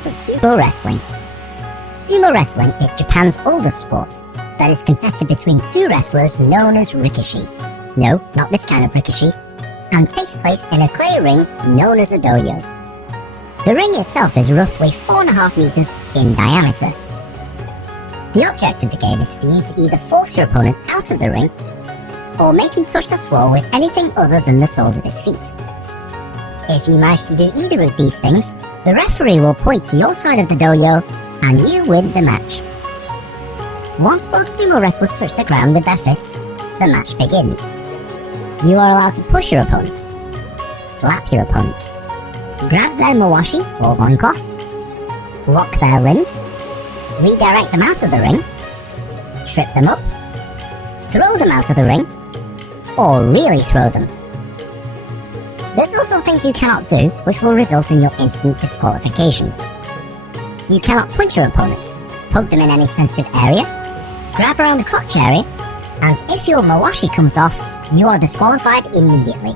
Rules of Sumo Wrestling. Sumo wrestling is Japan's oldest sport that is contested between two wrestlers known as rikishi. No, not this kind of rikishi. And takes place in a clay ring known as a doyo. The ring itself is roughly 4.5 meters in diameter. The object of the game is for you to either force your opponent out of the ring or make him touch the floor with anything other than the soles of his feet. If you manage to do either of these things, the referee will point to your side of the doyo and you win the match. Once both sumo wrestlers touch the ground with their fists, the match begins. You are allowed to push your opponent, slap your opponent, grab their mawashi or loincloth, lock their limbs, redirect them out of the ring, trip them up, throw them out of the ring, or really throw them. There's also things you cannot do which will result in your instant disqualification. You cannot punch your opponent, poke them in any sensitive area, grab around the crotch area, and if your mawashi comes off, you are disqualified immediately.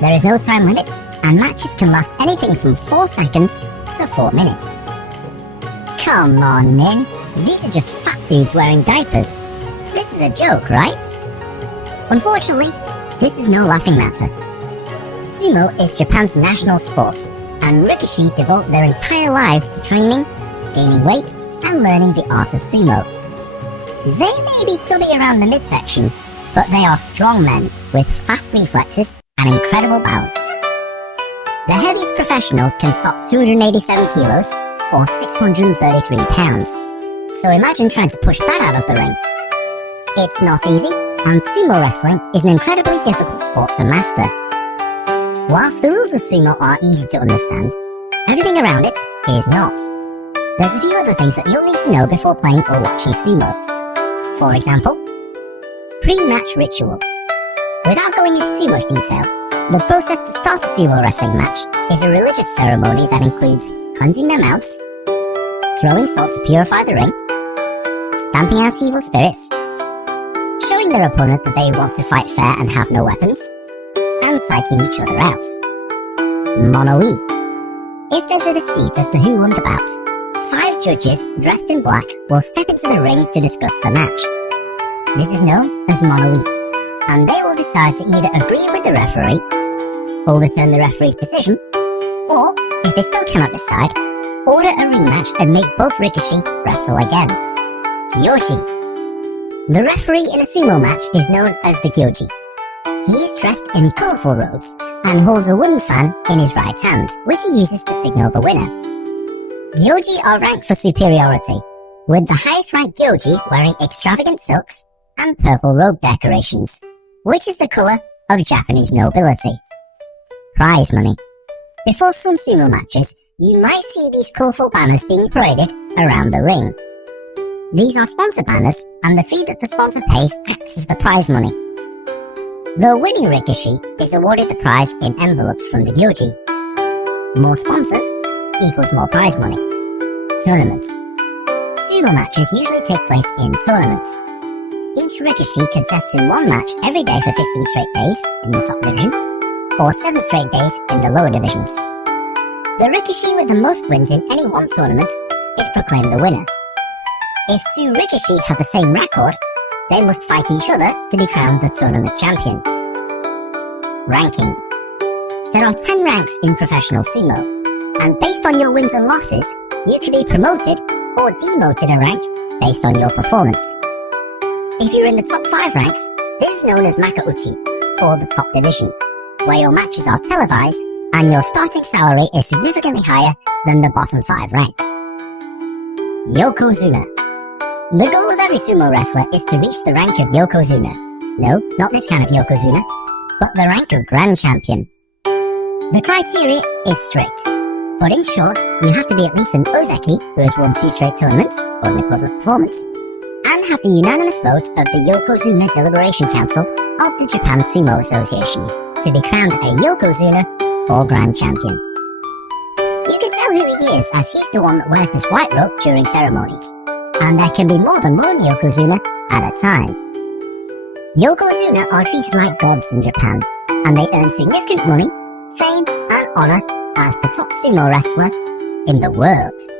There is no time limit, and matches can last anything from 4 seconds to 4 minutes. Come on, Min. These are just fat dudes wearing diapers. This is a joke, right? Unfortunately, this is no laughing matter. Sumo is Japan's national sport, and rikishi devote their entire lives to training, gaining weight, and learning the art of sumo. They may be chubby around the midsection, but they are strong men with fast reflexes and incredible balance. The heaviest professional can top 287 kilos or 633 pounds, so imagine trying to push that out of the ring. It's not easy, and sumo wrestling is an incredibly difficult sport to master. Whilst the rules of sumo are easy to understand, everything around it is not. There's a few other things that you'll need to know before playing or watching sumo. For example, pre-match ritual. Without going into too much detail, the process to start a sumo wrestling match is a religious ceremony that includes cleansing their mouths, throwing salt to purify the ring, stamping out evil spirits, showing their opponent that they want to fight fair and have no weapons, and psyching each other out. Mono-e. If there's a dispute as to who won the bout, 5 judges dressed in black will step into the ring to discuss the match. This is known as mono-e, and they will decide to either agree with the referee, overturn the referee's decision, or, if they still cannot decide, order a rematch and make both rikishi wrestle again. Gyoji. The referee in a sumo match is known as the gyoji. He is dressed in colourful robes and holds a wooden fan in his right hand, which he uses to signal the winner. Gyoji are ranked for superiority, with the highest ranked gyoji wearing extravagant silks and purple robe decorations, which is the colour of Japanese nobility. Prize money. Before some sumo matches, you might see these colourful banners being paraded around the ring. These are sponsor banners, and the fee that the sponsor pays acts as the prize money. The winning rikishi is awarded the prize in envelopes from the gyoji. More sponsors equals more prize money. Tournaments. Sumo matches usually take place in tournaments. Each rikishi contests in one match every day for 15 straight days in the top division, or 7 straight days in the lower divisions. The rikishi with the most wins in any one tournament is proclaimed the winner. If 2 rikishi have the same record, they must fight each other to be crowned the tournament champion. Ranking. There are 10 ranks in professional sumo, and based on your wins and losses, you can be promoted or demoted a rank based on your performance. If you're in the top 5 ranks, this is known as Makauchi, or the top division, where your matches are televised and your starting salary is significantly higher than the bottom 5 ranks. Yokozuna. The goal of every sumo wrestler is to reach the rank of Yokozuna. No, not this kind of Yokozuna, but the rank of Grand Champion. The criteria is strict, but in short, you have to be at least an Ozeki who has won 2 straight tournaments, or an equivalent performance, and have the unanimous vote of the Yokozuna Deliberation Council of the Japan Sumo Association to be crowned a Yokozuna or Grand Champion. You can tell who he is as he's the one that wears this white robe during ceremonies, and there can be more than one Yokozuna at a time. Yokozuna are treated like gods in Japan, and they earn significant money, fame, and honour as the top sumo wrestler in the world.